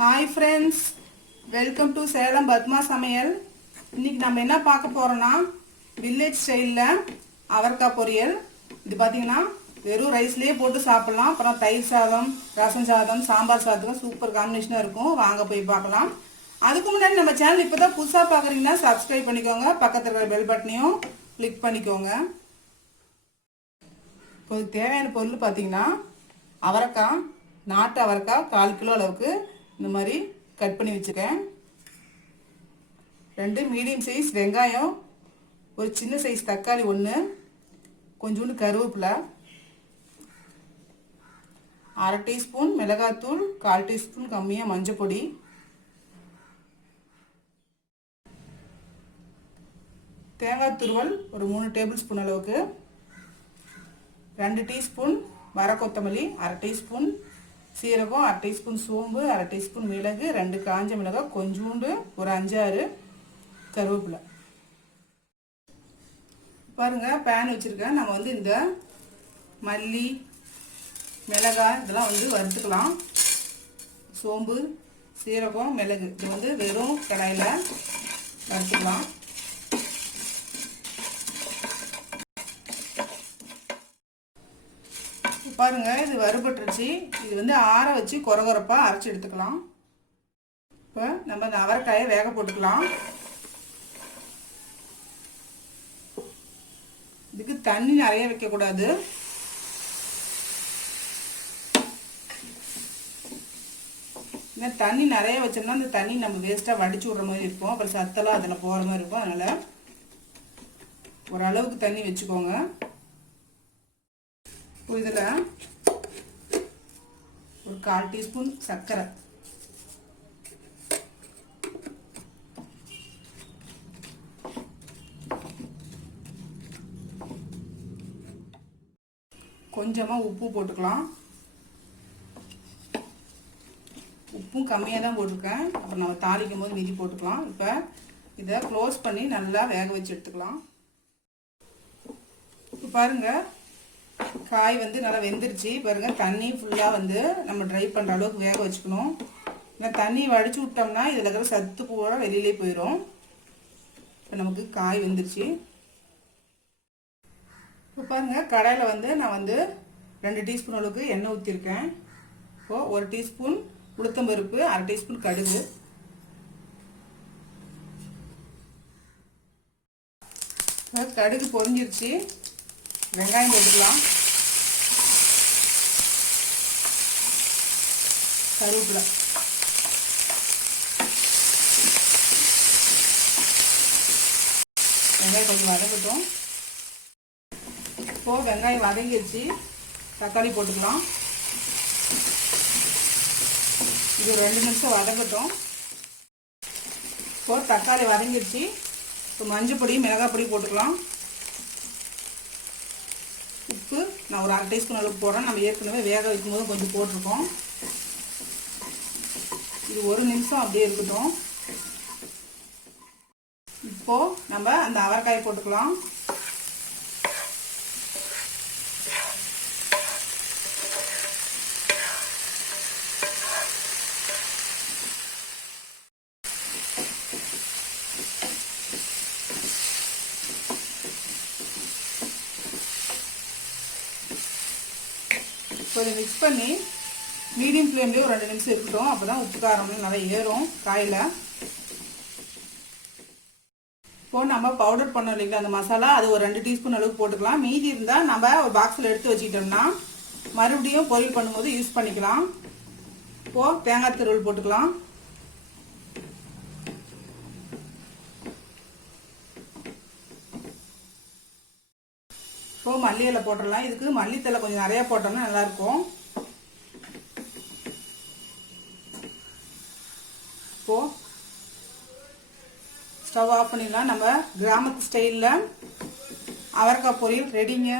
Hi friends, welcome to Salem Padma சமையல். இன்னைக்கு நம்ம என்ன பார்க்க போறோம்னா வில்லேஜ் ஸ்டைலில் அவரைக்காய் பொரியல். இது பார்த்தீங்கன்னா வெறும் ரைஸ்லேயே போட்டு சாப்பிடலாம். அப்புறம் தயிர் சாதம், ரசம் சாதம், சாம்பார் சாதத்துக்கும் சூப்பர் காம்பினேஷனாக இருக்கும். வாங்க போய் பார்க்கலாம். அதுக்கு முன்னாடி நம்ம சேனல் இப்போ தான் புதுசாக பார்க்குறீங்கன்னா சப்ஸ்கிரைப் பண்ணிக்கோங்க. பக்கத்தில் இருக்கிற பெல் பட்டனையும் கிளிக் பண்ணிக்கோங்க. இப்போ தேவையான பொருள் பார்த்தீங்கன்னா அவரைக்காய், நாட்டு அவரைக்காய் 1/4 கிலோ அளவுக்கு இந்த மாதிரி கட் பண்ணி வச்சுருக்கேன். 2 மீடியம் சைஸ் வெங்காயம், ஒரு சின்ன சைஸ் தக்காளி 1, கொஞ்சோண்டு கருவேப்பிலை, 1/2 டீஸ்பூன் மிளகாத்தூள், 1/4 டீஸ்பூன் கம்மியாக மஞ்சள் பொடி, தேங்காய் துருவல் ஒரு 3 டேபிள் ஸ்பூன் அளவுக்கு, 2 டீஸ்பூன் வர கொத்தமல்லி, 1/2 டீஸ்பூன் சீரகம், 1/2 டீஸ்பூன் சோம்பு, 1/2 டீஸ்பூன் மிளகு, 2 காஞ்ச மிளகாய், கொஞ்சோண்டு ஒரு 5-6 கருவேப்பிலை. பாருங்க, பேன் வச்சுருக்கேன். நம்ம வந்து இந்த மல்லி, மிளகாய் இதெல்லாம் வந்து வறுத்துக்கலாம். சோம்பு, சீரகம், மிளகு இது வந்து வெறும் கடாயில் வறுத்துக்கலாம். பாருங்க, இது வறுபட்டுருச்சு. இது வந்து ஆற வச்சு கொரகொரப்பாக அரைச்சி எடுத்துக்கலாம். இப்போ நம்ம இந்த அவரைக்காயை வேக போட்டுக்கலாம். இதுக்கு தண்ணி நிறைய வைக்கக்கூடாது. இந்த தண்ணி நிறைய வச்சோம்னா அந்த தண்ணி நம்ம வேஸ்ட்டாக வடிச்சு விட்ற மாதிரி இருக்கும். அப்புறம் சத்தெல்லாம் அதில் போகிற மாதிரி இருக்கும். அதனால் ஓரளவுக்கு தண்ணி வச்சுக்கோங்க. இதில் ஒரு 1/4 டீஸ்பூன் சர்க்கரை, கொஞ்சமாக உப்பு போட்டுக்கலாம். உப்பும் கம்மியாக தான் போட்டிருக்கேன். அப்புறம் நம்ம தாளிக்கும் போது மீதி போட்டுக்கலாம். இப்போ இதை க்ளோஸ் பண்ணி நல்லா வேக வச்சு எடுத்துக்கலாம். இப்போ பாருங்கள், காய் வந்து நல்லா வெந்துருச்சு. பாருங்க, தண்ணி ஃபுல்லாக வந்து நம்ம ட்ரை பண்ணுற அளவுக்கு வேக வச்சுக்கணும். இல்லை தண்ணி வடிச்சு விட்டோம்னா இதில் இருக்கிற சத்து பூரா வெளியிலே போயிடும். இப்போ நமக்கு காய் வெந்துருச்சு. இப்போ பாருங்க, கடாயில் வந்து நான் வந்து 2 டீஸ்பூன் அளவுக்கு எண்ணெய் ஊற்றிருக்கேன். இப்போது 1 டீஸ்பூன் உளுத்தம்பருப்பு, 1/2 டீஸ்பூன் கடுகு, கடுகு பொரிஞ்சிருச்சு. வெங்காயம் போட்டுக்கலாம், கருவேப்பிலை, வெங்காயம் கொஞ்சம் வதங்கட்டும். இப்போது வெங்காயம் வதங்கிடுச்சு. தக்காளி போட்டுக்கலாம். இது 2 நிமிஷம் வதங்கட்டும். இப்போது தக்காளி வதங்கிடுச்சு. இப்போ மஞ்சள் பொடி, மிளகாய் பொடி போட்டுக்கலாம். உப்பு நான் ஒரு 1/2 டீஸ்பூன் அளவுக்கு போடுறேன். நம்ம ஏற்கனவே வேக வைக்கும் போது கொஞ்சம் போட்டிருக்கோம். இது 1 நிமிஷம் அப்படியே இருக்கட்டும். இப்போது நம்ம அந்த அவரைக்காயை போட்டுக்கலாம். இப்போ இதை மிக்ஸ் பண்ணி மீடியம் ஃப்ளேம்லேயே ஒரு 2 நிமிஷம் இருக்கட்டும். அப்போ தான் உப்பு காரம்லாம் நல்லா ஏறும் காயில். இப்போது நம்ம பவுடர் பண்ணோம் இல்லைங்களா அந்த மசாலா, அது ஒரு 2 டீஸ்பூன் அளவுக்கு போட்டுக்கலாம். மீதி இருந்தால் நம்ம ஒரு பாக்ஸில் எடுத்து வச்சுக்கிட்டோம்னா மறுபடியும் பொரியல் பண்ணும்போது யூஸ் பண்ணிக்கலாம். இப்போது தேங்காய் துருவல் போட்டுக்கலாம். இப்போ மல்லி இலை போட்டுடலாம். இதுக்கு மல்லித்தலை கொஞ்சம் நிறையா போட்டோம்னா நல்லாயிருக்கும். இப்போது ஸ்டவ் ஆஃப் பண்ணிடலாம். நம்ம கிராமத்து ஸ்டைலில் அவரைக்காய் பொரியல் ரெடிங்க.